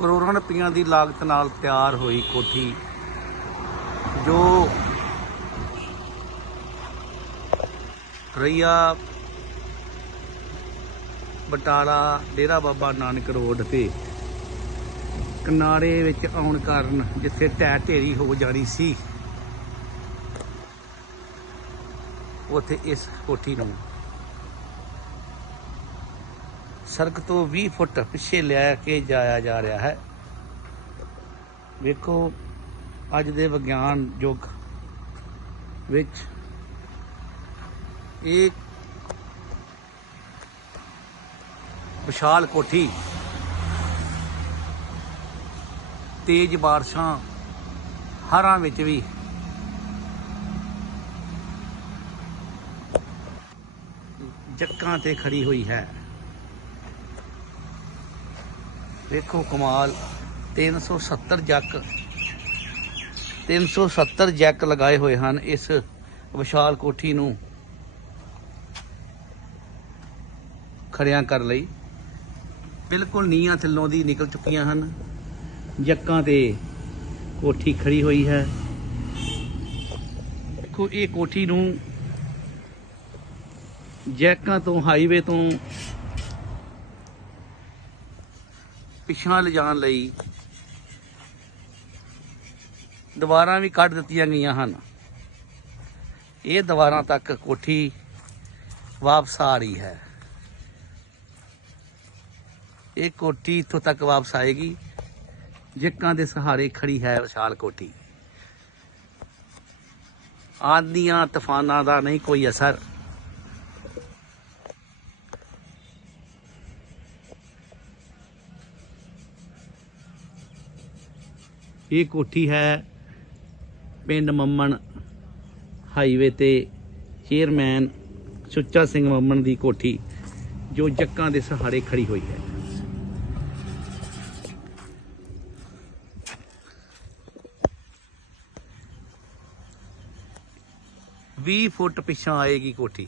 ਕਰੋੜਾਂ ਰੁਪਈਆਂ ਦੀ ਲਾਗਤ ਨਾਲ ਤਿਆਰ ਹੋਈ ਕੋਠੀ, ਜੋ ਰਈਆ ਬਟਾਲਾ, ਡੇਰਾ ਬਾਬਾ ਨਾਨਕ ਰੋਡ ਤੇ ਕਿਨਾਰੇ ਵਿੱਚ ਆਉਣ ਕਾਰਨ ਜਿੱਥੇ ਟੈ ਢੇਰੀ ਹੋ ਜਾਣੀ ਸੀ, ਉੱਥੇ ਇਸ ਕੋਠੀ ਨੂੰ ਸੜਕ ਤੋਂ 20 ਫੁੱਟ ਪਿੱਛੇ ਲੈ ਕੇ ਜਾਇਆ ਜਾ ਰਿਹਾ ਹੈ। ਵੇਖੋ, ਅੱਜ ਦੇ ਵਿਗਿਆਨ ਯੁੱਗ ਵਿੱਚ ਇਹ ਵਿਸ਼ਾਲ ਕੋਠੀ, ਤੇਜ਼ ਬਾਰਿਸ਼ਾਂ ਹੜ੍ਹਾਂ ਵਿੱਚ ਵੀ ਜੱਕਾਂ ਤੇ ਖੜੀ ਹੋਈ ਹੈ। ਵੇਖੋ ਕਮਾਲ 370 ਜੱਕ 370 ਜੈਕ ਲਗਾਏ ਹੋਏ ਹਨ ਇਸ ਵਿਸ਼ਾਲ ਕੋਠੀ ਨੂੰ ਖੜਿਆਂ ਕਰ ਲਈ। ਬਿਲਕੁਲ ਨੀਹਾਂ ਥੱਲੋਂ ਦੀ ਨਿਕਲ ਚੁੱਕੀਆਂ ਹਨ। ਜੱਕਾਂ ਤੇ ਕੋਠੀ ਖੜੀ ਹੋਈ ਹੈ। ਦੇਖੋ, ਇਹ ਕੋਠੀ ਨੂੰ ਜੈਕਾਂ ਤੋਂ ਹਾਈਵੇ ਤੋਂ ਪਿੱਛਾ ਲਿਜਾਣ ਲਈ ਦੀਵਾਰਾਂ ਵੀ ਕੱਢ ਦਿੱਤੀਆਂ ਗਈਆਂ ਹਨ। ਇਹ ਦੀਵਾਰਾਂ ਤੱਕ ਕੋਠੀ ਵਾਪਸ ਆ ਰਹੀ ਹੈ। ਇਹ ਕੋਠੀ ਇੱਥੋਂ ਤੱਕ ਵਾਪਸ ਆਏਗੀ। ਜੱਕਾਂ ਦੇ ਸਹਾਰੇ ਖੜੀ ਹੈ ਵਿਸ਼ਾਲ ਕੋਠੀ। ਆਂਧੀਆਂ ਤੂਫਾਨਾਂ ਦਾ ਨਹੀਂ ਕੋਈ ਅਸਰ। ਇਹ ਕੋਠੀ ਹੈ ਪਿੰਡ ਮੰਮਣ ਹਾਈਵੇ ਤੇ, ਚੇਅਰਮੈਨ ਸੁੱਚਾ ਸਿੰਘ ਮੰਮਣ ਦੀ ਕੋਠੀ, ਜੋ ਜੱਕਾਂ ਦੇ ਸਹਾਰੇ ਖੜੀ ਹੋਈ ਹੈ। ਵੀਹ ਫੁੱਟ ਪਿਛਾਂ ਆਏਗੀ ਕੋਠੀ।